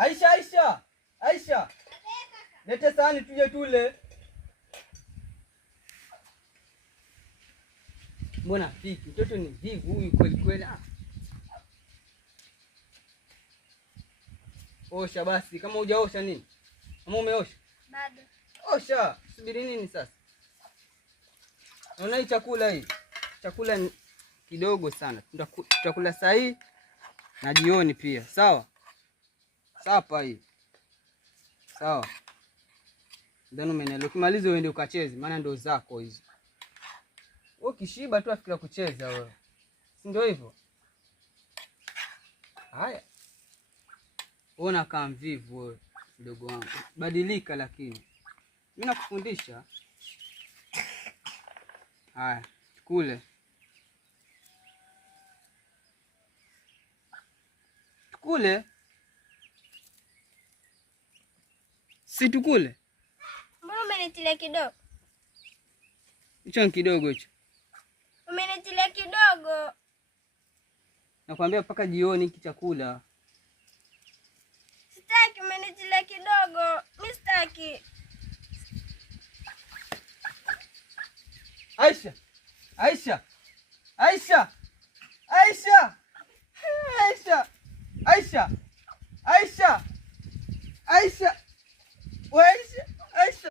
Aisha, Aisha, Aisha, lete sahani tuje tule. Mbona piki mtoto ni vivu huyu kweli kweli. Osha basi, kama hujaosha nini? Kama umeosha bado. Osha, subiri nini sasa? Naona hii chakula ni kidogo sana. Tutakula saa hii na jioni pia, sawa? Sapa hii sawa. Ndio umeelewa. Ukimaliza uende ukacheze, maana ndio zako hizo. Wewe kishiba tu afikira kucheza wewe, si ndio hivyo? Haya, ona kama mvivu wewe mdogo wangu, badilika. Lakini mimi nakufundisha. Haya, tukule si tukule. Mbona umenitilia kidogo? Hicho ni kidogo hicho. Umenitilia kidogo. Nakwambia mpaka jioni hiki chakula. Sitaki, umenitilia kidogo. Mimi sitaki. Aisha, Aisha, Aisha, Aisha, Aisha, Aisha, Aisha, Aisha, Aisha, Aisha.